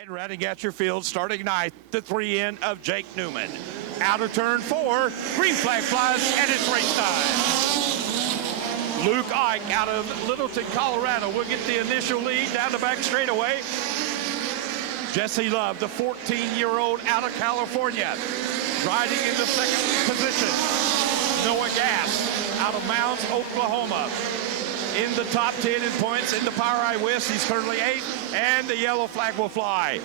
And rounding out your field, starting ninth, the 3 in of Jake Newman. Out of turn 4, green flag flies, and it's race time. Luke Ike out of Littleton, Colorado will get the initial lead down the back straightaway. Jesse Love, the 14-year-old out of California, riding in the second position. Noah Gass out of Mounds, Oklahoma, in the top 10 in points in the POWRi West. He's currently 8th, and the yellow flag will fly.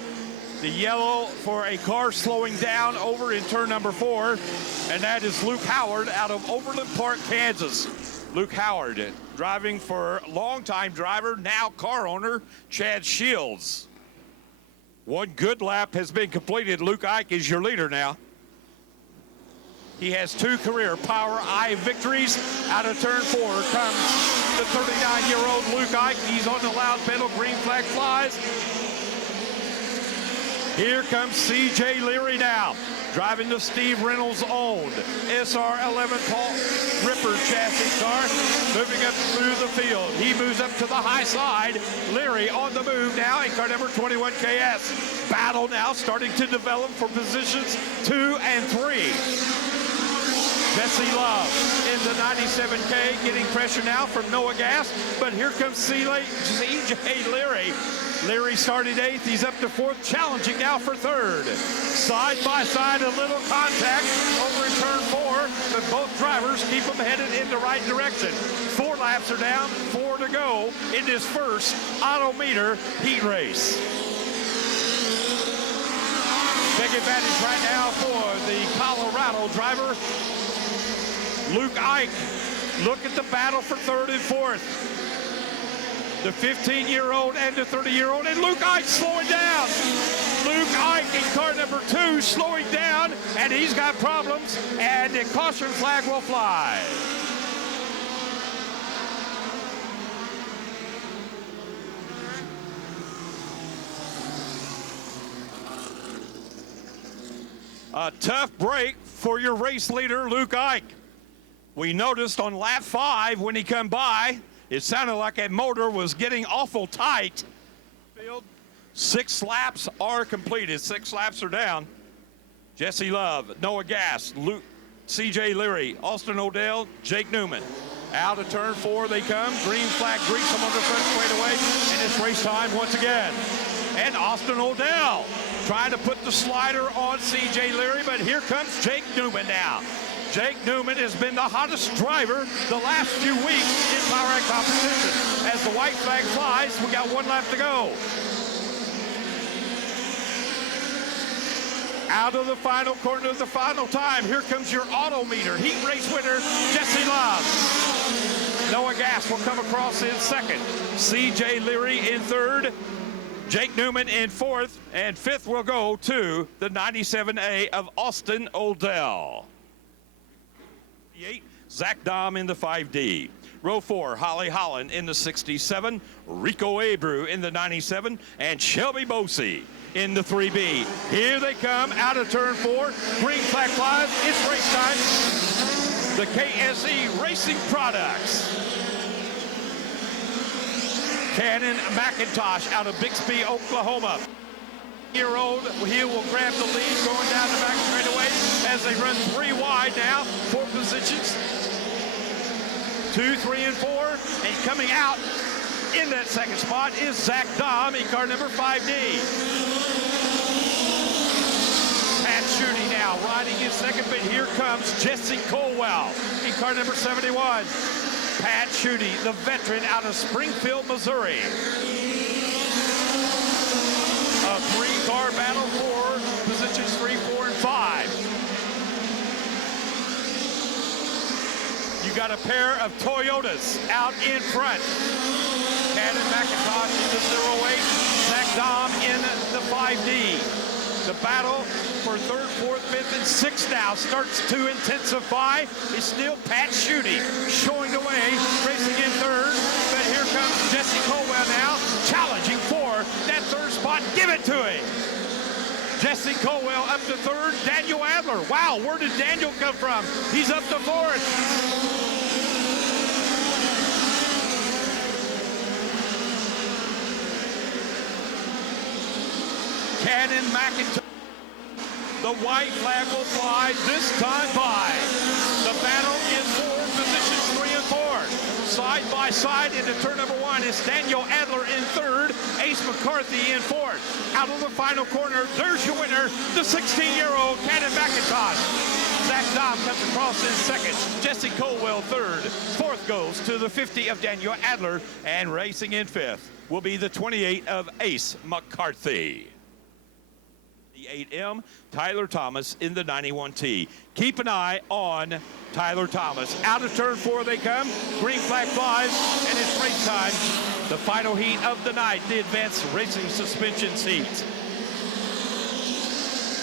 The yellow for a car slowing down over in turn number 4, and that is Luke Howard out of Overland Park, Kansas. Luke Howard driving for longtime driver, now car owner, Chad Shields. One good lap has been completed. Luke Ike is your leader now. He has 2 career POWRi victories. Out of turn 4 comes the 39-year-old Luke Ike. He's on the loud pedal, green flag flies. Here comes C.J. Leary now, driving the Steve Reynolds owned SR11 Paul Ripper chassis car, moving up through the field. He moves up to the high side. Leary on the move now in car number 21 KS. Battle now starting to develop for positions 2 and 3. Jesse Love in the 97K, getting pressure now from Noah Gass, but here comes C.J. Leary. Leary started 8th, he's up to 4th, challenging now for 3rd. Side by side, a little contact over in turn 4, but both drivers keep them headed in the right direction. 4 laps are down, 4 to go in this first Autometer heat race. Big advantage right now for the Colorado driver, Luke Ike. Look at the battle for 3rd and 4th. The 15-year-old and the 30-year-old, and Luke Ike slowing down. Luke Ike in car number 2 slowing down, and he's got problems, and the caution flag will fly. A tough break for your race leader, Luke Ike. We noticed on lap 5 when he come by, it sounded like that motor was getting awful tight. 6 laps are completed. 6 laps are down. Jesse Love, Noah Gass, Luke, C.J. Leary, Austin Odell, Jake Newman. Out of turn 4 they come. Green flag greets them on the front straightaway, and it's race time once again. And Austin Odell trying to put the slider on C.J. Leary, but here comes Jake Newman now. Jake Newman has been the hottest driver the last few weeks in POWRi competition. As the white flag flies, we got 1 lap to go. Out of the final corner of the final time, here comes your Autometer heat race winner, Jesse Love. Noah Gass will come across in 2nd. C.J. Leary in 3rd. Jake Newman in 4th, and 5th will go to the 97A of Austin Odell. 8, Zach Dahm in the 5D. Row 4, Holly Holland in the 67, Rico Abreu in the 97, and Shelby Bosey in the 3B. Here they come out of turn 4. Green flag flies. It's race time. The KSE Racing Products. Cannon McIntosh out of Bixby, Oklahoma. Year-old, he will grab the lead going down the back straightaway as they run 3 wide now. 4 positions, 2, 3, and 4. And coming out in that 2nd spot is Zach Dahm in car number 5D. Pat Schutte now riding in 2nd, but here comes Jesse Colwell in car number 71. Pat Schutte, the veteran out of Springfield, Missouri. A 3-car battle for positions 3, 4, and 5. You got a pair of Toyotas out in front. Cannon McIntosh in the 08, Zach Dahm in the 5D. The battle for 3rd, 4th, 5th, and 6th now starts to intensify. It's still Pat Schutte showing the way, racing in 3rd. But here comes Jesse Colwell now, challenging for that 3rd spot. Give it to him. Jesse Colwell up to 3rd. Daniel Adler. Wow, where did Daniel come from? He's up to 4th. Cannon McIntyre. The white flag will fly this time by. The battle is for positions 3 and 4. Side by side into turn number 1 is Daniel Adler in 3rd, Ace McCarthy in 4th. Out of the final corner, there's your winner, the 16-year-old Cannon McIntyre. Zach Dom comes across in 2nd, Jesse Colwell 3rd. 4th goes to the 50 of Daniel Adler, and racing in 5th will be the 28 of Ace McCarthy. 8M, Tyler Thomas in the 91T. Keep an eye on Tyler Thomas. Out of turn 4 they come. Green flag flies, and it's race time. The final heat of the night, the advanced racing suspension seats.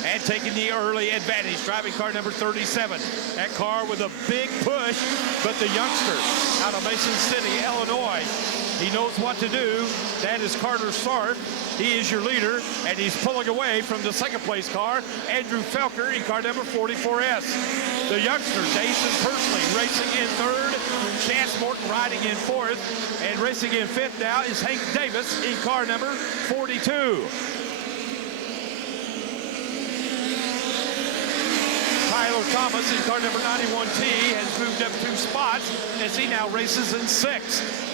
And taking the early advantage, driving car number 37. That car with a big push, but the youngster out of Mason City, Illinois, he knows what to do. That is Carter Sarf. He is your leader, and he's pulling away from the 2nd place car, Andrew Felker in car number 44S. The youngster, Jason Persley, racing in 3rd. Chance Morton riding in 4th. And racing in 5th now is Hank Davis in car number 42. Tyler Thomas in car number 91T has moved up 2 spots as he now races in 6th.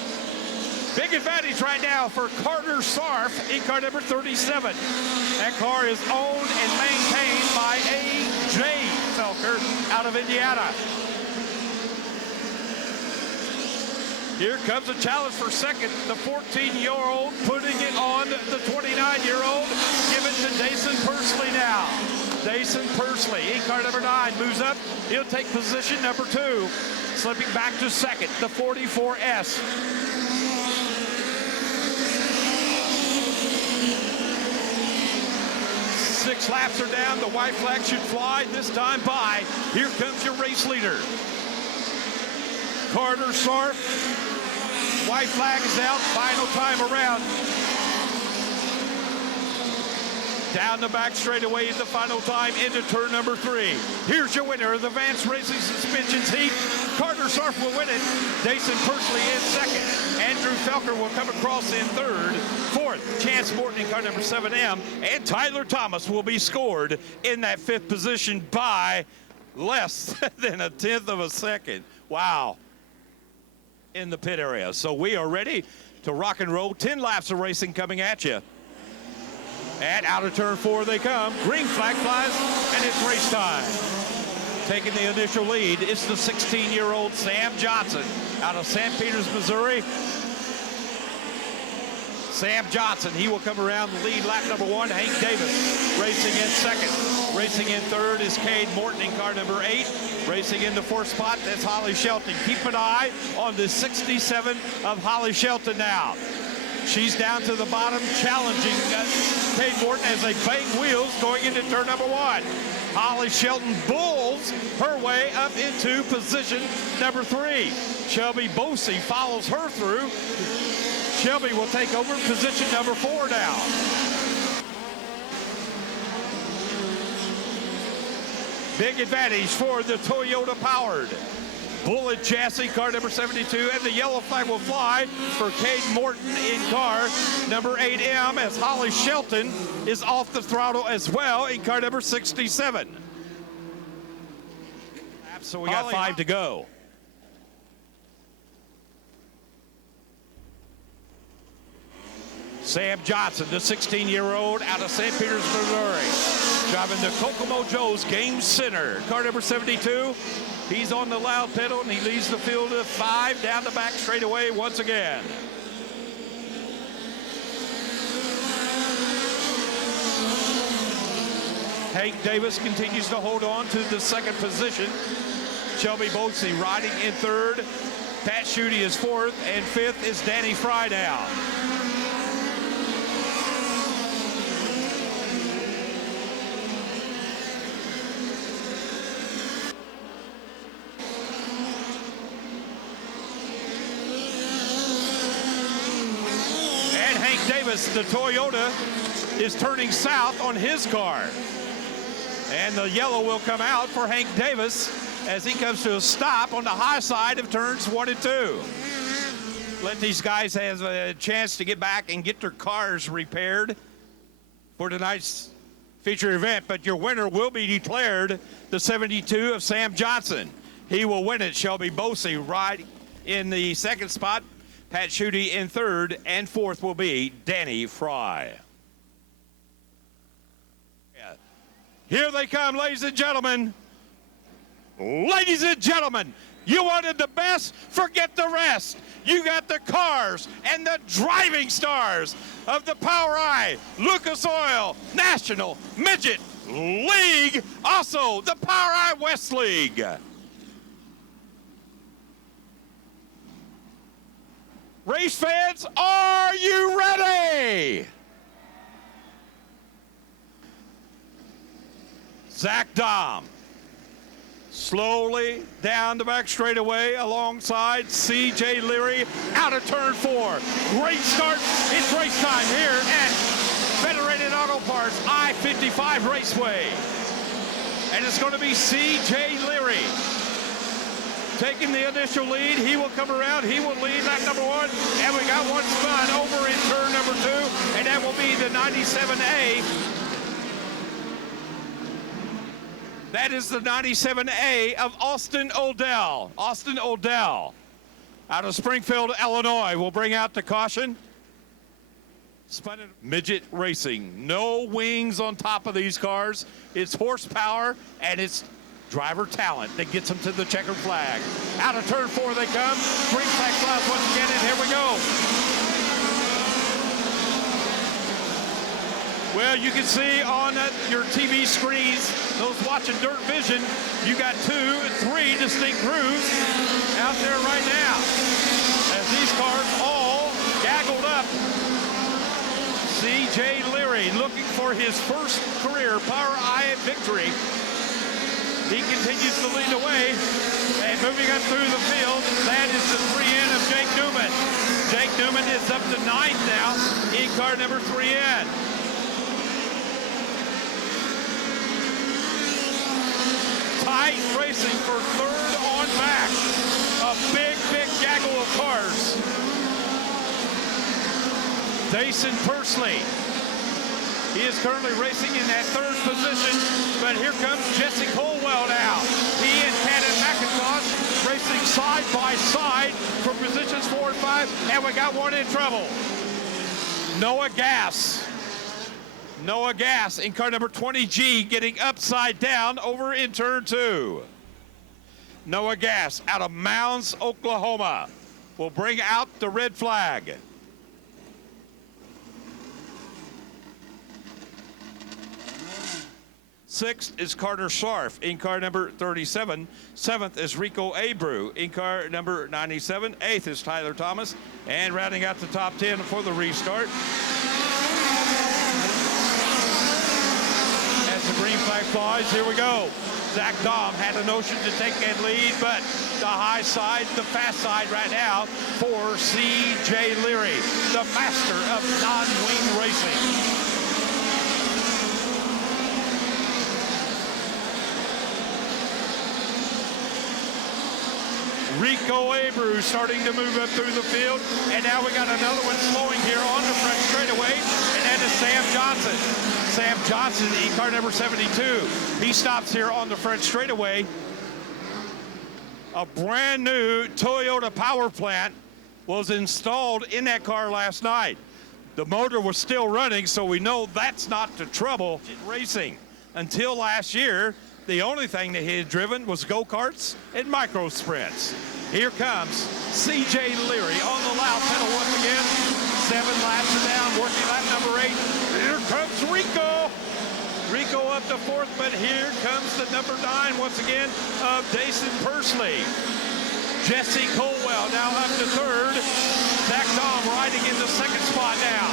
Big advantage right now for Carter Sarf in car number 37. That car is owned and maintained by A.J. Felker out of Indiana. Here comes a challenge for 2nd. The 14-year-old putting it on the 29-year-old. Give it to Dason Persley now. Dason Persley in car number 9 moves up. He'll take position number 2. Slipping back to 2nd, the 44S. 6 laps are down. The white flag should fly this time by. Here comes your race leader, Carter Sarf. White flag is out. Final time around. Down the back straightaway in the final time into turn number 3. Here's your winner of the Vance Racing Suspensions Heat. Carter Sarf will win it. Dason Persley in 2nd. Andrew Felker will come across in 3rd. 4th, Chance Morton in car number 7M. And Tyler Thomas will be scored in that 5th position by less than a 1/10 of a second. Wow. In the pit area. So we are ready to rock and roll. 10 laps of racing coming at you. And out of turn 4 they come. Green flag flies, and it's race time. Taking the initial lead, it's the 16-year-old Sam Johnson out of St. Peters, Missouri. Sam Johnson, he will come around the lead lap number 1. Hank Davis racing in 2nd. Racing in 3rd is Cade Morton in car number 8. Racing in the 4th spot, that's Holly Shelton. Keep an eye on the 67 of Holly Shelton now. She's down to the bottom, challenging Cade Morton as they bang wheels going into turn number 1. Holly Shelton bulls her way up into position number 3. Shelby Bosey follows her through. Shelby will take over position number 4 now. Big advantage for the Toyota powered Bullet chassis, car number 72, and the yellow flag will fly for Cade Morton in car number 8M as Holly Shelton is off the throttle as well in car number 67. So we got 5 to go. Sam Johnson, the 16-year-old out of St. Peters, Missouri, driving the Kokomo Joe's Game Center. Car number 72, he's on the loud pedal, and he leads the field of 5 down the back straightaway once again. Hank Davis continues to hold on to the 2nd position. Shelby Bosey riding in 3rd. Pat Schutte is 4th, and 5th is Danny Fry now. Davis, the Toyota, is turning south on his car. And the yellow will come out for Hank Davis as he comes to a stop on the high side of turns 1 and 2. Let these guys have a chance to get back and get their cars repaired for tonight's feature event, but your winner will be declared the 72 of Sam Johnson. He will win it. Shelby Bosey right in the second spot, Pat Schutte in third, and fourth will be Danny Fry. Here they come, ladies and gentlemen. Ladies and gentlemen, you wanted the best, forget the rest. You got the cars and the driving stars of the POWRi Lucas Oil National Midget League, also the POWRi West League. Race fans, are you ready? Zach Dom slowly down the back straightaway alongside C.J. Leary out of turn 4. Great start. It's race time here at Federated Auto Parts I-55 Raceway. And it's going to be C.J. Leary taking the initial lead. He will come around. He will lead lap number 1. And we got one spun over in turn number 2. And that will be the 97A. That is the 97A of Austin Odell. Austin Odell out of Springfield, Illinois will bring out the caution. Midget Racing. No wings on top of these cars. It's horsepower and it's driver talent that gets them to the checkered flag. Out of turn 4 they come. Green flag flies once again, and here we go. Well, you can see on your TV screens, those watching Dirt Vision, you got 2, 3 distinct grooves out there right now. As these cars all gaggled up. C.J. Leary looking for his first career POWRi victory. He continues to lead the way. And moving up through the field, that is the 3N of Jake Newman. Jake Newman is up to 9th now in car number 3N. Tight racing for third on back. A big gaggle of cars. Dason Pursley. He is currently racing in that 3rd position, but here comes Jesse Colwell now. He and Cannon McIntosh racing side by side for positions 4 and 5, and we got one in trouble. Noah Gass. Noah Gass in car number 20G getting upside down over in turn 2. Noah Gass out of Mounds, Oklahoma will bring out the red flag. Sixth is Carter Scharf in car number 37. 7th is Rico Abreu in car number 97. 8th is Tyler Thomas. And rounding out the top 10 for the restart. The green flag flies, here we go. Zach Dom had a notion to take that lead, but the high side, the fast side right now for C.J. Leary, the master of non-wing racing. Rico Abreu starting to move up through the field, and now we got another one slowing here on the front straightaway, and that is Sam Johnson. Sam Johnson in car number 72. He stops here on the front straightaway. A brand new Toyota power plant was installed in that car last night. The motor was still running, so we know that's not the trouble. Racing. Until last year, the only thing that he had driven was go-karts and micro sprints. Here comes C.J. Leary on the loud pedal once again. 7 laps down, working lap number 8. Here comes Rico. Rico up to 4th, but here comes the number 9 once again of Dason Pursley. Jesse Colwell now up to 3rd. Zach Dom riding in the 2nd spot now.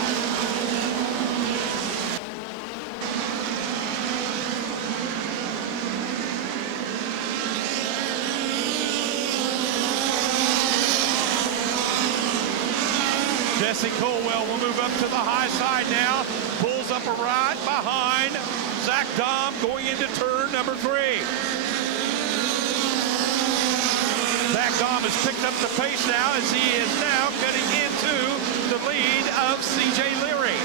Jesse Colwell will move up to the high side now. Pulls up a right behind Zach Dom going into turn number 3. Zach Dom has picked up the pace now as he is now getting into the lead of C.J. Leary.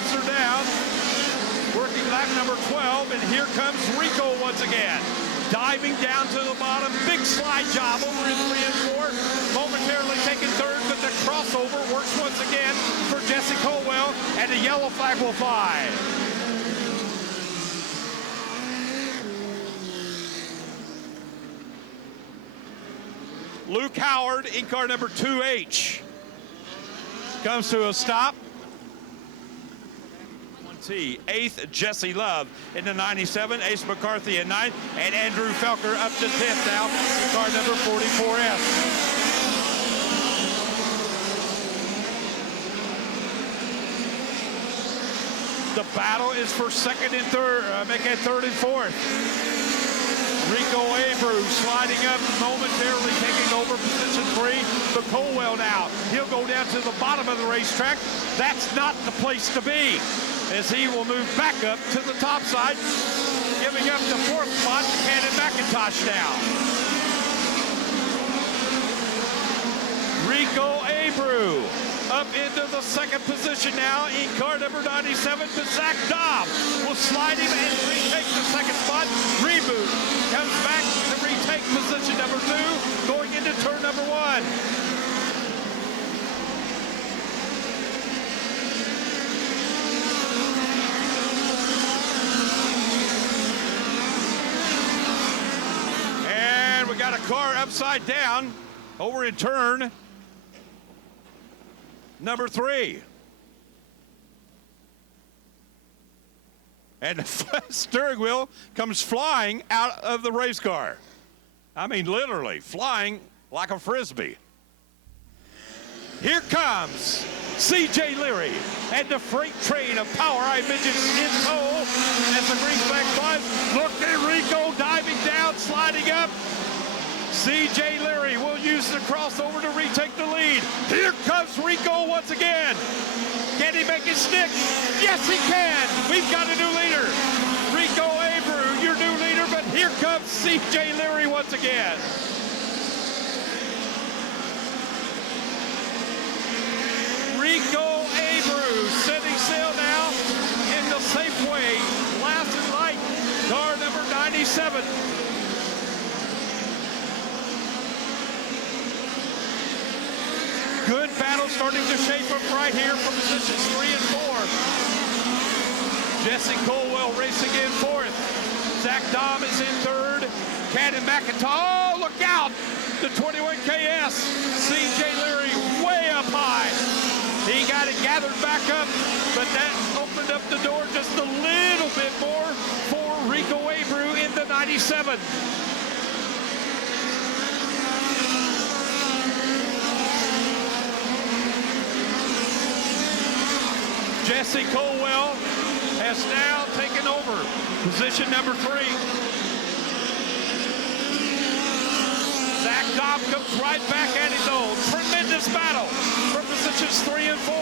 laps are down. Working lap number 12, and here comes Rico once again. Diving down to the bottom, big slide job over in 3 and 4. Momentarily taking third, but the crossover works once again for Jesse Colwell, and the yellow flag will fly. Luke Howard in car number 2H comes to a stop. 8th, Jesse Love in the 97, Ace McCarthy in 9th, and Andrew Felker up to 10th now in car number 44S. The battle is for second and third, making it third and fourth. Rico Abreu sliding up, momentarily taking over position 3. But Colwell now, he'll go down to the bottom of the racetrack. That's not the place to be, as he will move back up to the top side, giving up the 4th spot to Cannon McIntosh now. Rico Abreu up into the 2nd position now in car number 97, but Zach Dobb will slide him and retake the 2nd spot. Reboot comes back to retake position number 2, going into turn number 1. Got a car upside down over in turn number 3. And the steering wheel comes flying out of the race car. I mean, literally flying like a Frisbee. Here comes C.J. Leary and the freight train of POWRi Midgets in tow as the green flag flies. Look at Rico diving down, sliding up. C.J. Leary will use the crossover to retake the lead. Here comes Rico once again. Can he make it stick? Yes, he can. We've got a new leader. Rico Abreu, your new leader, but here comes C.J. Leary once again. Rico Abreu setting sail now in the Safeway. Last and light, car number 97. Good battle starting to shape up right here from positions 3 and 4. Jesse Colwell racing in 4th. Zach Dom is in 3rd. Cannon McIntosh, oh, look out! The 21KS. C.J. Leary way up high. He got it gathered back up, but that opened up the door just a little bit more for Rico Abreu in the 97. Jesse Colwell has now taken over position number 3. Zach Dobb comes right back at his own. Tremendous battle for positions 3 and 4.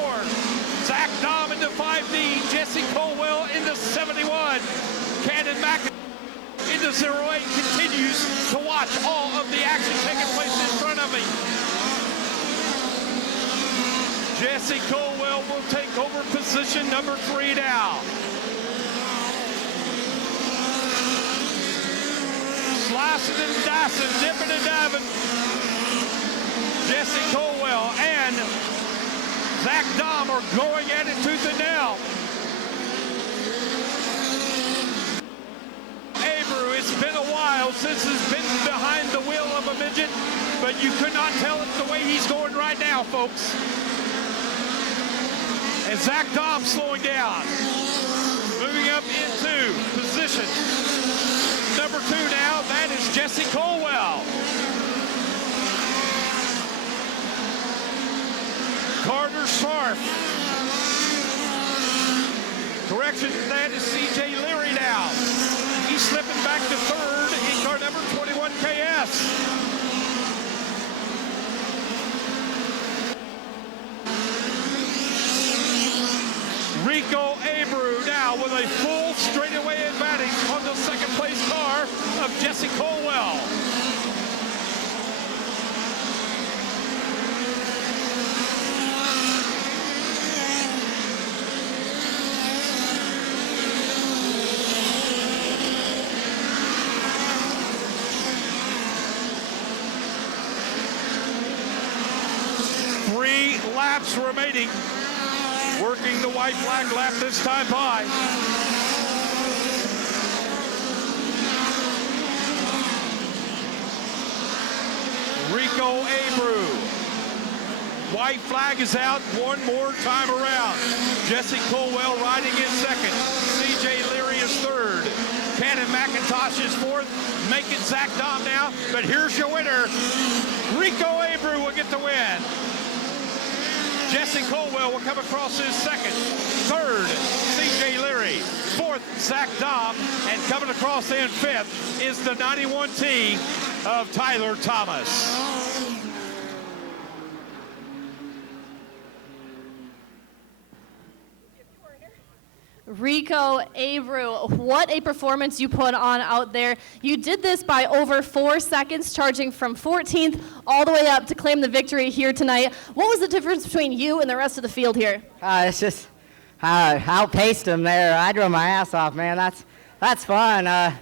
Zach Dobb into 5D, Jesse Colwell into 71. Cannon McIntosh into 08 continues to watch all of the action taking place in front of me. Jesse Colwell will take over position number 3 now. Slicing and dicing, dipping and diving. Jesse Colwell and Zach Dom are going at it tooth and nail. Abreu, it's been a while since he's been behind the wheel of a midget, but you could not tell it the way he's going right now, folks. And Zach Dom slowing down. Moving up into position number 2 now. That is Jesse Colwell. Carter Sharp. Correction, that is C.J. Leary now. He's slipping back to 3rd in car number 21KS. Rico Abreu now with a full straightaway advantage on the 2nd place car of Jesse Colwell. laps remaining. Working the white flag lap this time by. Rico Abreu. White flag is out one more time around. Jesse Colwell riding in second. C.J. Leary is third. Cannon McIntosh is fourth. Make it Zach Dom now, but here's your winner. Rico Abreu will get the win. Jesse Colwell will come across as second. Third, C.J. Leary. Fourth, Zach Dom. And coming across in fifth is the 91T of Tyler Thomas. Rico Abreu, what a performance you put on out there. You did this by over 4 seconds, charging from 14th all the way up to claim the victory here tonight. What was the difference between you and the rest of the field here? It's just outpaced them there. I drove my ass off, man. That's fun.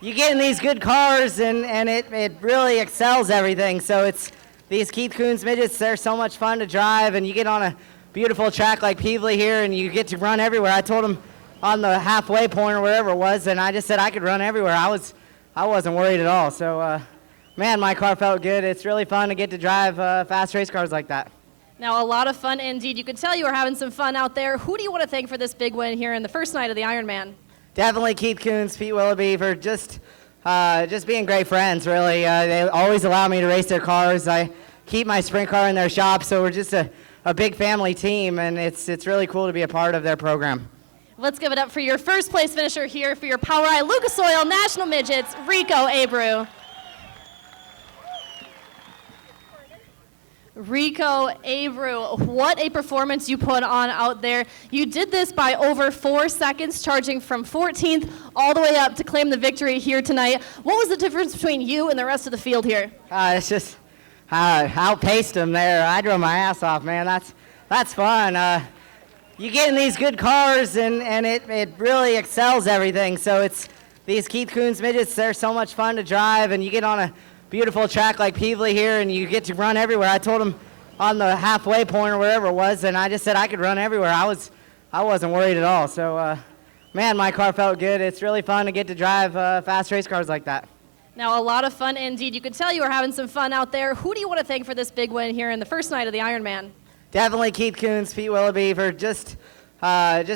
You get in these good cars, and it really excels everything. So it's these Keith Kunz midgets, they're so much fun to drive, and you get on a beautiful track like POWRi here, and you get to run everywhere. I told him on the halfway point or wherever it was, and I just said I could run everywhere. I wasn't worried at all. So, man, my car felt good. It's really fun to get to drive fast race cars like that. Now, a lot of fun indeed. You could tell you were having some fun out there. Who do you want to thank for this big win here in the first night of the Ironman? Definitely Keith Kunz, Pete Willoughby for just being great friends, really. They always allow me to race their cars. I keep my sprint car in their shop, so we're just a big family team, and it's really cool to be a part of their program. Let's give it up for your first place finisher here for your POWRi Lucas Oil National Midgets, Rico Abreu. Rico Abreu, what a performance you put on out there. You did this by over 4 seconds, charging from 14th all the way up to claim the victory here tonight. What was the difference between you and the rest of the field here? It's just outpaced them there. I drove my ass off, man. That's fun. You get in these good cars, and it really excels everything. So it's these Keith Kunz midgets, they're so much fun to drive, and you get on a beautiful track like POWRi here, and you get to run everywhere. I told him on the halfway point or wherever it was, and I just said I could run everywhere. I wasn't worried at all. So, man, my car felt good. It's really fun to get to drive fast race cars like that. Now, a lot of fun indeed. You could tell you were having some fun out there. Who do you want to thank for this big win here in the first night of the Ironman? Definitely Keith Kunz, Pete Willoughby for just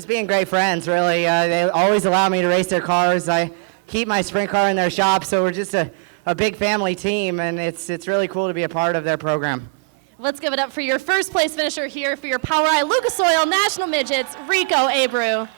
being great friends, really. They always allow me to race their cars. I keep my sprint car in their shop, so we're just a big family team, and it's really cool to be a part of their program. Let's give it up for your first place finisher here for your POWRi Lucas Oil National Midgets, Rico Abreu.